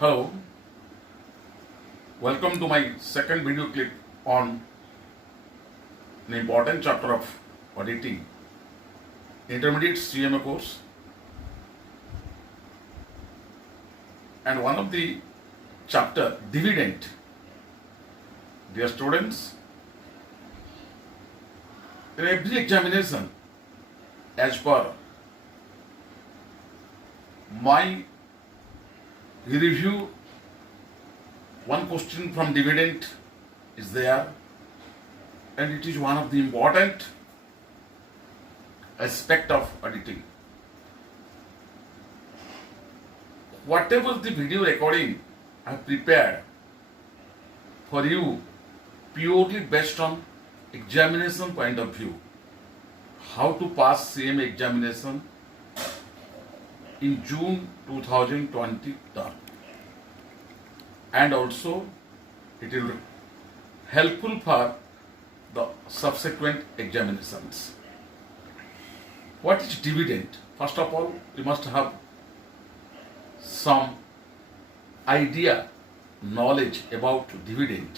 Hello, welcome to my second video clip on an important chapter of auditing, intermediate CMA course, and one of the chapter dividend. Dear students, in every examination, as per my review, one question from dividend is there, and it is one of the important aspect of auditing. Whatever the video recording I have prepared for you purely based on examination point of view, how to pass CMA examination in June 2020 term, and also it will be helpful for the subsequent examinations. What is dividend? First of all, you must have some idea, knowledge about dividend.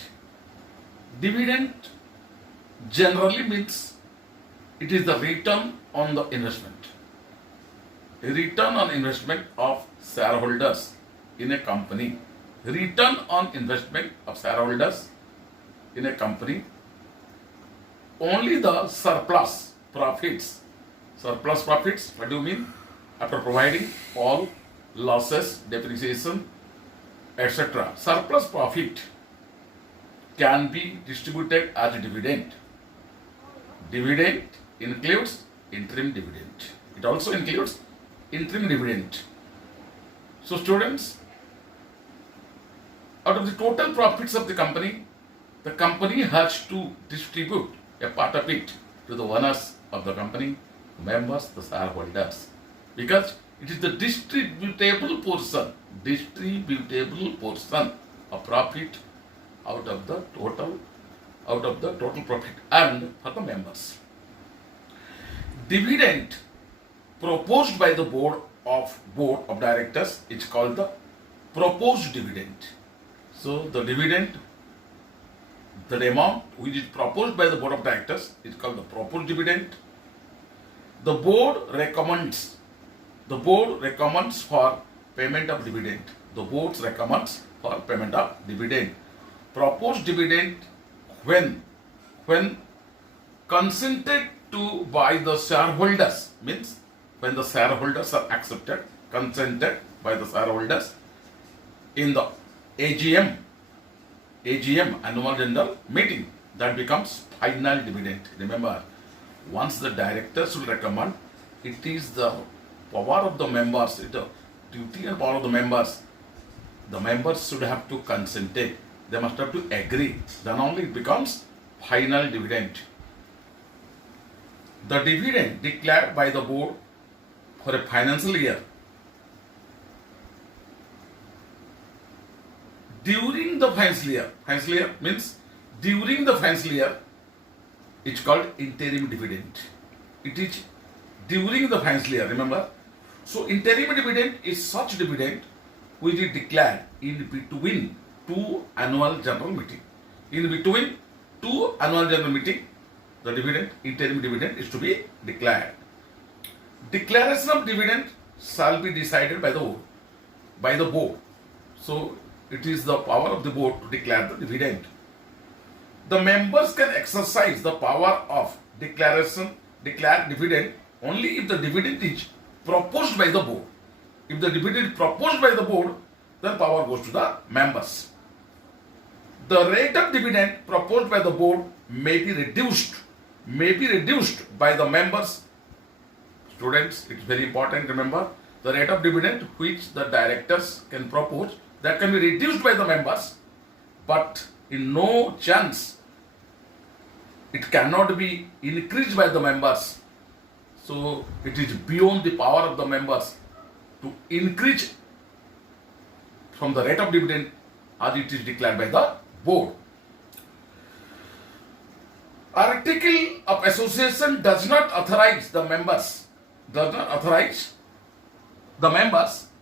Dividend generally means it is the return on the investment. A return on investment of shareholders in a company. Return on investment of shareholders in a company. Only the surplus profits. Surplus profits, what do you mean? After providing all losses, depreciation, etc. Surplus profit can be distributed as a dividend. Dividend includes interim dividend. It also includes interim dividend. So students, out of the total profits of the company has to distribute a part of it to the owners of the company, members, the shareholders, because it is the distributable portion of profit out of the total profit earned for the members. Dividend proposed by the board of directors is called the proposed dividend. So the dividend, the amount which is proposed by the board of directors is called the proposed dividend. The board recommends for payment of dividend. The board recommends for payment of dividend. Proposed dividend when consented to by the shareholders, means when the shareholders are consented by the shareholders in the AGM, annual general meeting, that becomes final dividend. Remember, once the directors will recommend, it is the power of the members, the duty and power of the members. The members should have to consent. They must have to agree. Then only it becomes final dividend. The dividend declared by the board for a financial year during the financial year means during the financial year, it's called interim dividend. It is during the financial year, remember. So interim dividend is such dividend which is declared in between two annual general meeting. In between two annual general meeting, the interim dividend is to be declared. Declaration of dividend shall be decided by the board. So it is the power of the board to declare the dividend. The members can exercise the power of declare dividend only if the dividend is proposed by the board. If the dividend is proposed by the board, then power goes to the members. The rate of dividend proposed by the board may be reduced by the members. Students, it's very important, remember, the rate of dividend which the directors can propose, that can be reduced by the members, but in no chance it cannot be increased by the members. So it is beyond the power of the members to increase from the rate of dividend as it is declared by the board. Article of Association does not authorize the members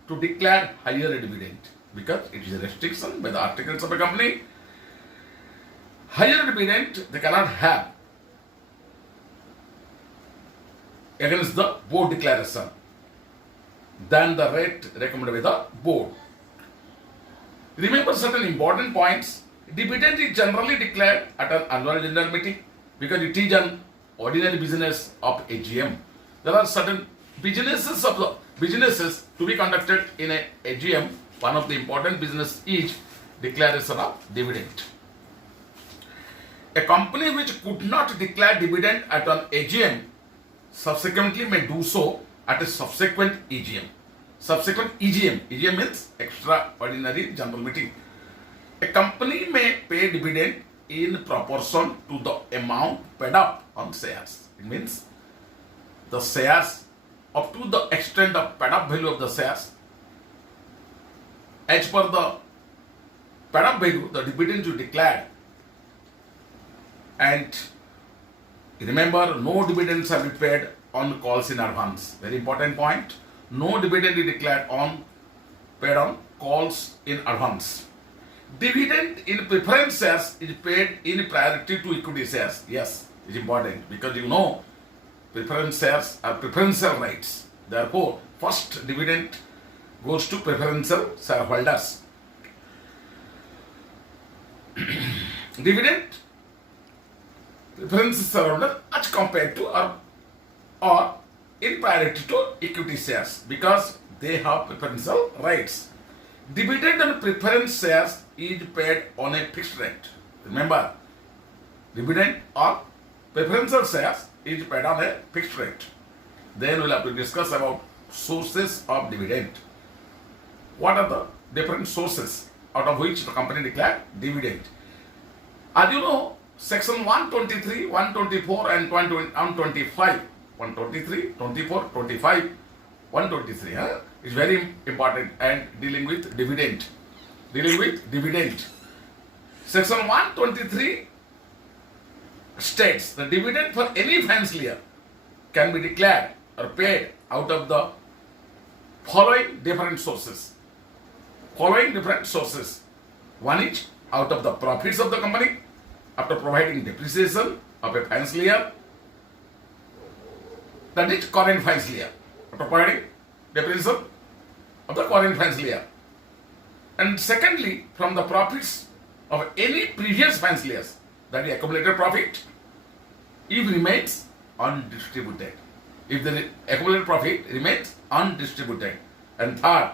to declare higher dividend. because it is a restriction by the articles of a company. Higher dividend they cannot have against the board declaration than the rate recommended by the board. Remember certain important points. Dividend is generally declared at an annual general meeting because it is an ordinary business of AGM. There are certain businesses to be conducted in a AGM. One of the important business is declaration of dividend. A company which could not declare dividend at an AGM subsequently may do so at a subsequent EGM. Subsequent EGM. EGM means extraordinary general meeting. A company may pay dividend in proportion to the amount paid up on shares. It means the shares up to the extent of paid up value of the shares. As per the paid up value, the dividend you declared. And remember, no dividends are be paid on calls in advance. Very important point. No dividend is declared on paid on calls in advance. Dividend in preference shares is paid in priority to equity shares. Yes, it's important because you know preference shares are preferential rights. Therefore, first dividend goes to preferential shareholders. Dividend preference shareholder as compared to or in priority to equity shares because they have preferential rights. Dividend on preference shares is paid on a fixed rate. Remember, dividend on preferential shares is paid on a fixed rate. Then we'll have to discuss about sources of dividend. What are the different sources out of which the company declared dividend? As you know, Section 123, 124 and 125, 123, 24, 25, 123 is very important and dealing with dividend. Section 123 states the dividend for any financial year can be declared or paid out of the following different sources. One is out of the profits of the company after providing depreciation of a financial year, that is current financial year, after providing depreciation of the current financial year. And secondly, from the profits of any previous financial years, that is accumulated profit, if remains undistributed. If the accumulated profit remains undistributed. And third,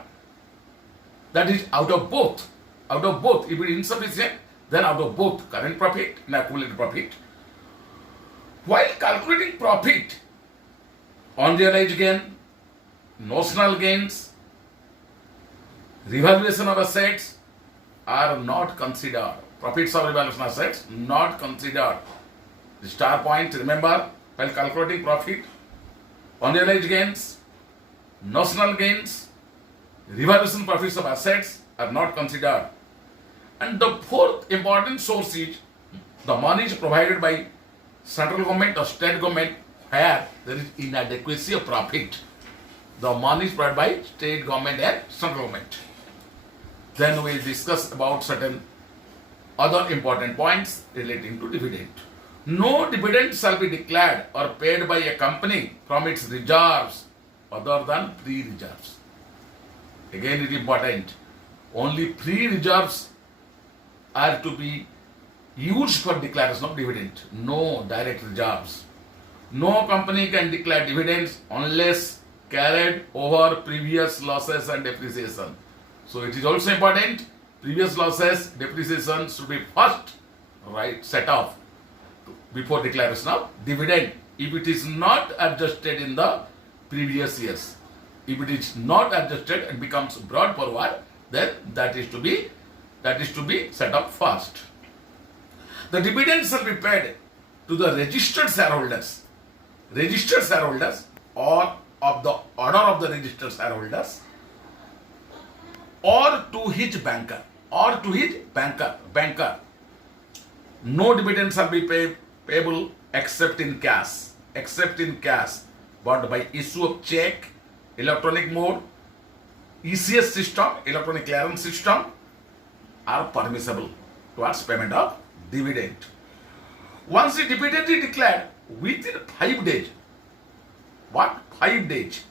that is out of both, if it is insufficient, then out of both current profit and accumulated profit. While calculating profit, unrealized gain, notional gains, revaluation of assets are not considered. Profits of revaluation assets not considered. The star point, remember, while calculating profit, unrealized gains, notional gains, revaluation profits of assets are not considered. And the fourth important source is the money is provided by central government or state government where there is inadequacy of profit. The money is provided by state government and central government. Then we will discuss about certain other important points relating to dividend. No dividend shall be declared or paid by a company from its reserves other than free reserves. Again, it is important. Only free reserves are to be used for declaration of dividend. No direct reserves. No company can declare dividends unless carried over previous losses and depreciation. So it is also important, previous losses, depreciation should be first set off before declaration of dividend. If it is not adjusted in the previous years, if it is not adjusted and becomes brought forward, then that is to be set up first. The dividends shall be paid to the registered shareholders or of the order of the registered shareholders or to his banker. No dividends shall be payable except in cash, but by issue of check, electronic mode, ECS system, electronic clearance system, are permissible towards payment of dividend. Once the dividend is declared within 5 days, what 5 days,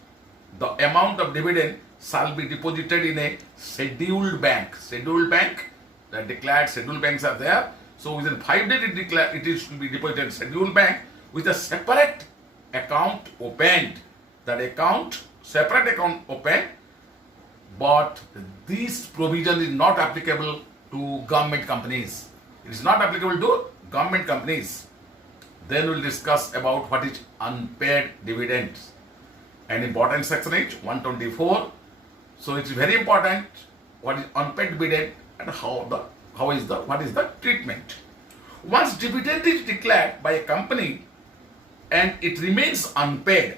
the amount of dividend shall be deposited in a scheduled bank. Scheduled bank, the declared scheduled banks are there. So within 5 days it is to be deposited in scheduled bank with a separate account opened. That account, separate account opened, but this provision is not applicable to government companies. It is not applicable to government companies. Then we'll discuss about what is unpaid dividends. An important section is 124. So it's very important what is unpaid dividend and what is the treatment. Once dividend is declared by a company and it remains unpaid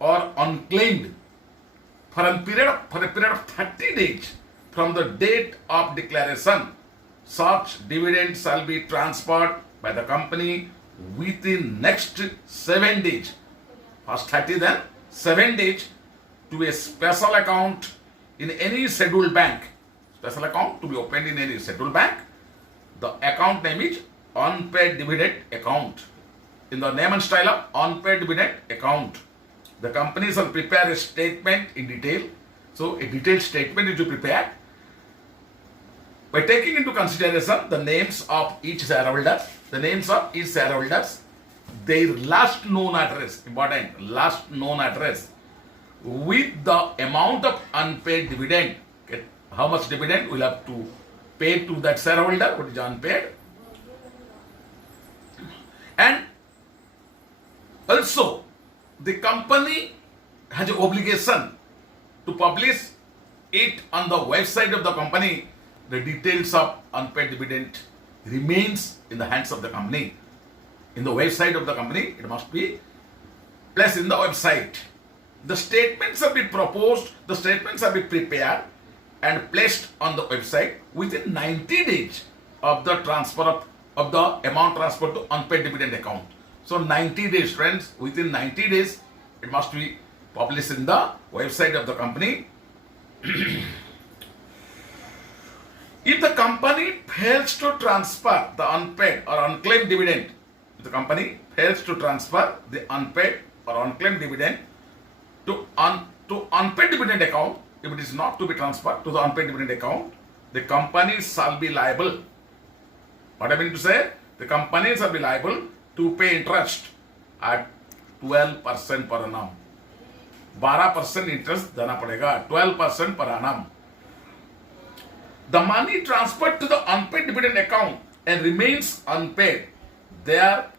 or unclaimed for a period of 30 days from the date of declaration, such dividend shall be transferred by the company within next 7 days. First 30, then 7 days, to a special account in any scheduled bank. Special account to be opened in any scheduled bank. The account name is unpaid dividend account. In the name and style of unpaid dividend account, the company shall prepare a statement in detail. So a detailed statement is to prepare by taking into consideration the names of each shareholder, their last known address, important, last known address, with the amount of unpaid dividend. Okay, how much dividend will have to pay to that shareholder, what is unpaid. And also, the company has an obligation to publish it on the website of the company. The details of unpaid dividend remains in the hands of the company. In the website of the company, it must be placed in the website. The statements have been proposed, the statements have been prepared and placed on the website within 90 days of the transfer of the amount transferred to unpaid dividend account. So 90 days, friends, within 90 days, it must be published in the website of the company. If the company fails to transfer the unpaid or unclaimed dividend, if the company fails to transfer the unpaid or unclaimed dividend to unpaid dividend account, if it is not to be transferred to the unpaid dividend account, the company shall be liable. What I mean to say, the company shall be liable to pay interest at 12% per annum. 12% interest देना पड़ेगा, 12% per annum. The money transferred to the unpaid dividend account and remains unpaid there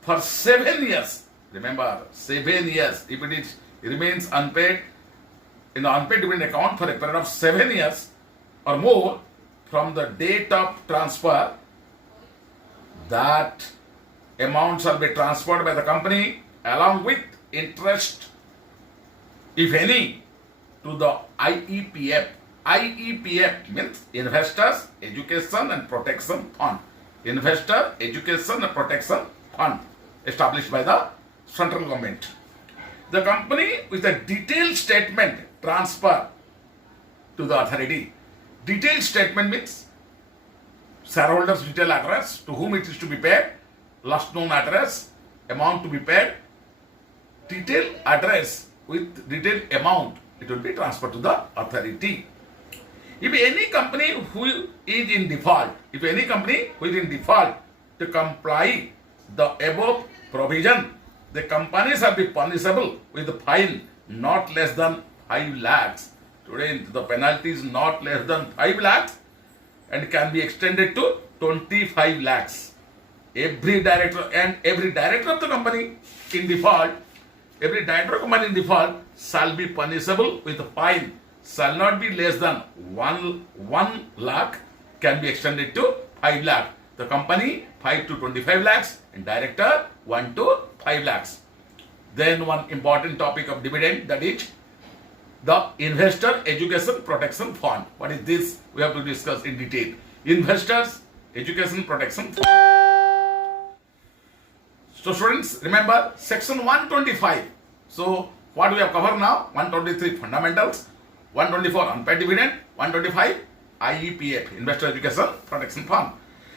for 7 years. Remember, 7 years. If it remains unpaid in the unpaid dividend account for a period of 7 years or more from the date of transfer, that amount shall be transferred by the company along with interest, if any, to the IEPF. IEPF means Investors Education and Protection Fund. Investor Education and Protection Fund, established by the central government. The company with a detailed statement transfer to the authority. Detailed statement means shareholders' detailed address, to whom it is to be paid, last known address, amount to be paid, detailed address with detailed amount, it will be transferred to the authority. If any company who is in default, to comply the above provision, the company shall be punishable with a fine not less than 5 lakhs. Today the penalty is not less than 5 lakhs and can be extended to 25 lakhs. Every director of the company in default, shall be punishable with a fine, shall not be less than 1 lakh, can be extended to 5 lakh. The company 5 to 25 lakhs and director 1 to 5 lakhs. Then one important topic of dividend, that is the Investor Education Protection Fund. What is this? We have to discuss in detail. Investors Education Protection Fund. So students, remember section 125. So what we have covered now? 123 fundamentals, 124 unpaid dividend, 125 IEPF, Investor Education Protection Fund.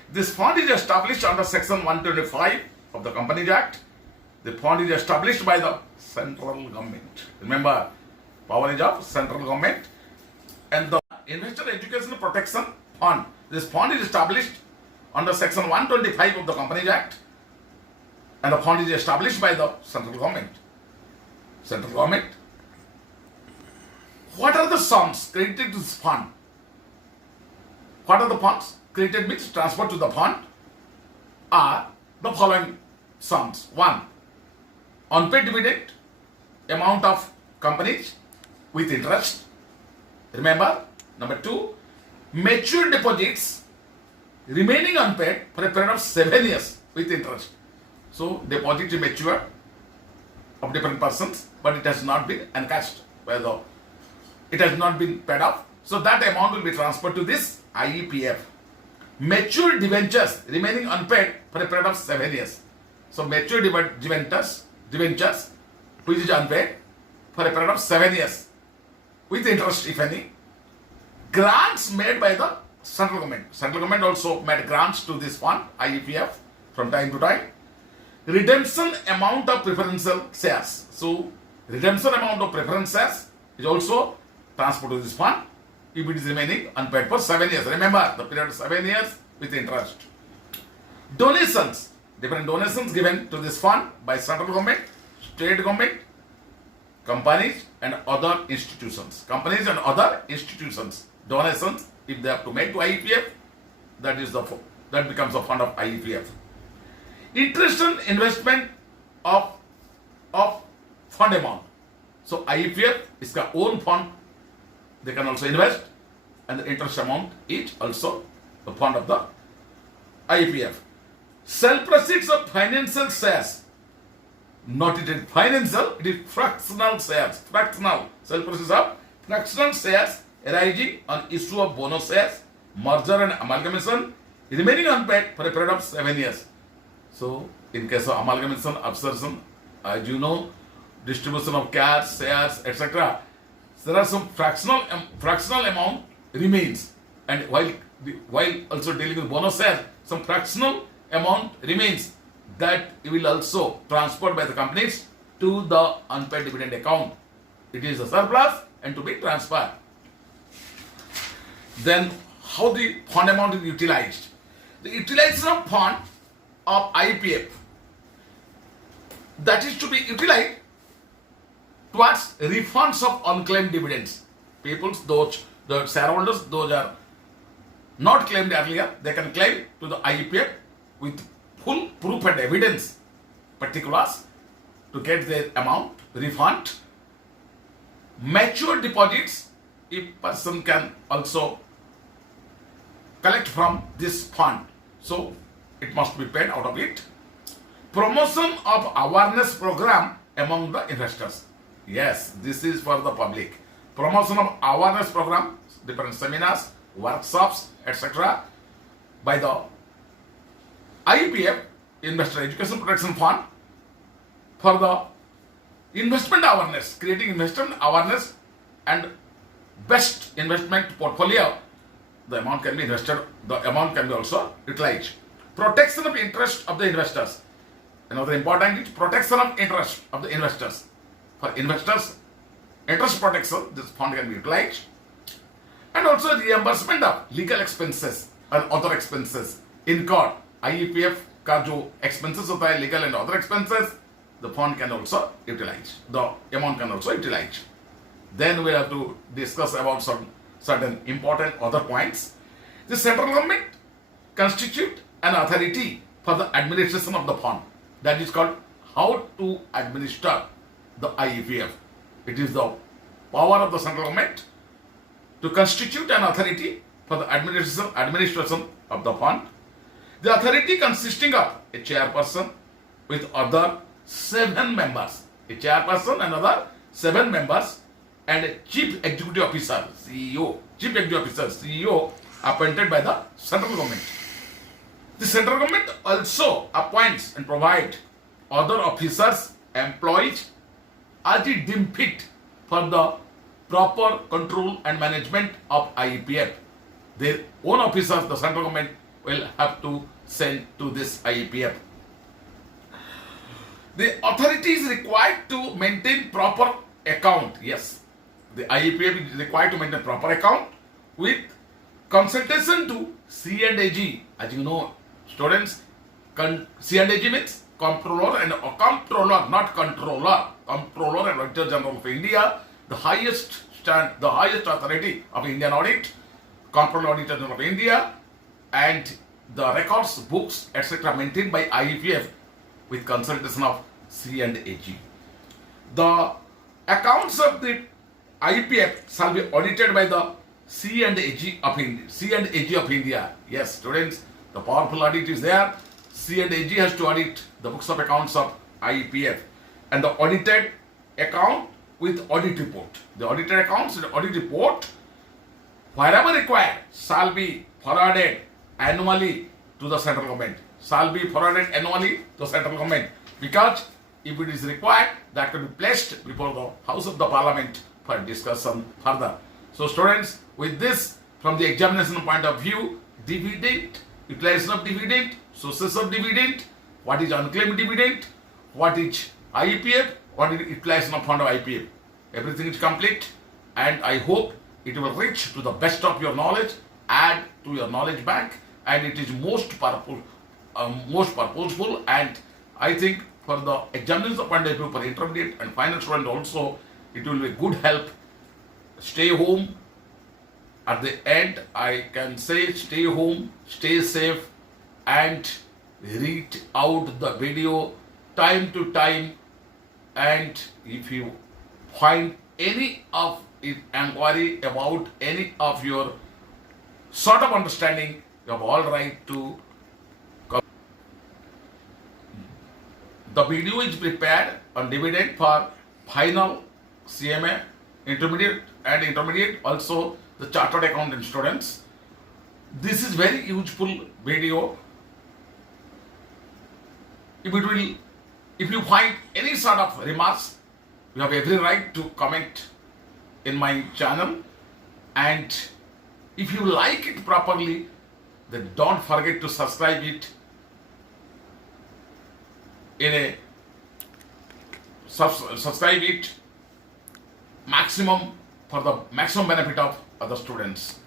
This fund is established under Section 125 of the Companies Act. The fund is established by the central government. Remember, power is of central government. And the Investor Education Protection Fund. This fund is established under Section 125 of the Companies Act. And the fund is established by the central government. Central government. What are the sums credited to this fund? What are the funds credited means transferred to the fund are the following sums. 1. Unpaid dividend, amount of companies with interest. Remember. Number 2. Mature deposits remaining unpaid for a period of 7 years with interest. So deposits mature of different persons, but it has not been encashed by the, it has not been paid off. So that amount will be transferred to this IEPF. Mature debentures remaining unpaid for a period of 7 years. So mature debentures which is unpaid for a period of 7 years with interest if any. Grants made by the central government. Central government also made grants to this fund, IEPF, from time to time. Redemption amount of preferential shares. So redemption amount of preference shares is also transferred to this fund if it is remaining unpaid for 7 years. Remember the period of 7 years with interest. Donations. Different donations given to this fund by central government, state government, companies and other institutions. Companies and other institutions. Donations, if they have to make to IEPF, that becomes the fund of IEPF. Interest on investment of fund amount. So IEPF is their own fund. They can also invest, and the interest amount is also the fund of the IEPF. Sell proceeds of financial shares. Not it is financial, it is fractional shares. Fractional. Sell proceeds of fractional shares arising on issue of bonus shares, merger and amalgamation, remaining unpaid for a period of 7 years. So, in case of amalgamation, absorption, as you know, distribution of cash, shares, etc., there are some fractional amount remains, and while also dealing with bonus shares, some fractional amount remains that will also transferred by the companies to the unpaid dividend account. It is a surplus and to be transferred. Then, how the fund amount is utilized? The utilization of fund of IPF, that is to be utilized towards refunds of unclaimed dividends. The shareholders, those are not claimed earlier, they can claim to the IPF with full proof and evidence, particulars, to get their amount refund. Mature deposits, if person can also collect from this fund, so it must be paid out of it. Promotion of awareness program among the investors. Yes, this is for the public. Promotion of awareness program, different seminars, workshops, etc. by the IEPF, Investor Education Protection Fund, for the investment awareness, creating investment awareness and best investment portfolio. The amount can be invested, the amount can be also utilized. Protection of interest of the investors. Another important is protection of interest of the investors. For investors, interest protection, this fund can be utilized. And also reimbursement of legal expenses and other expenses incurred. IEPF का जो expenses होता है, legal and other expenses, the fund can also utilize. The amount can also utilize. Then we have to discuss about some certain important other points. The central government constitute an authority for the administration of the fund. That is called how to administer the IEPF. It is the power of the central government to constitute an authority for the administration of the fund. The authority consisting of a chairperson with other 7 members. A chairperson and other 7 members and a chief executive officer, CEO. Chief executive officer, CEO appointed by the central government. The central government also appoints and provides other officers, employees as it deemed fit for the proper control and management of IEPF. Their own officers, the central government, will have to send to this IEPF. The authority is required to maintain proper account. Yes, the IEPF is required to maintain proper account with consultation to C&AG. As you know, students, C&AG means comptroller and comptroller, not controller. Comptroller and Auditor General of India, the highest authority of Indian audit, Comptroller Auditor General of India, and the records, books, etc. maintained by IEPF with consultation of C&AG. The accounts of the IEPF shall be audited by the C&AG of India. Yes, students, the powerful audit is there. C&AG has to audit the books of accounts of IEPF, and the audited account with audit report. The audited accounts and audit report, wherever required, shall be forwarded annually to the central government. Because if it is required, that can be placed before the House of the Parliament for discussion further. So students, with this, from the examination point of view, dividend, utilization of dividend, sources of dividend, what is unclaimed dividend, what is IEPF, what is utilization of fund of IEPF. Everything is complete, and I hope it will reach to the best of your knowledge, add to your knowledge bank, and it is most purposeful, and I think for the examination point of view, for intermediate and final student also, it will be good help. Stay home. At the end, I can say stay home, stay safe, and read out the video time to time. And if you find any of inquiry about any of your sort of understanding, you have all right to come. The video is prepared on dividend for final CMA, intermediate, also the chartered accountant students. This is very useful video. If you find any sort of remarks, you have every right to comment in my channel, and if you like it properly, then don't forget to subscribe it subscribe it maximum for the maximum benefit of other students.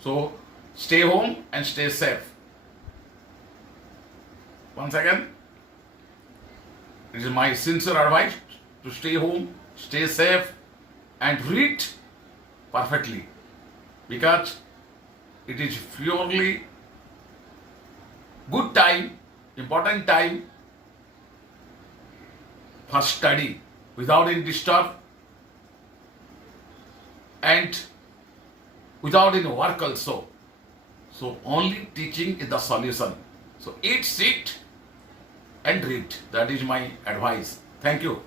So stay home and stay safe. Once again, it is my sincere advice to stay home, stay safe, and read perfectly, because it is purely good time, important time for study without any disturb and without any work also. So only teaching is the solution. So eat, sit and read. That is my advice. Thank you.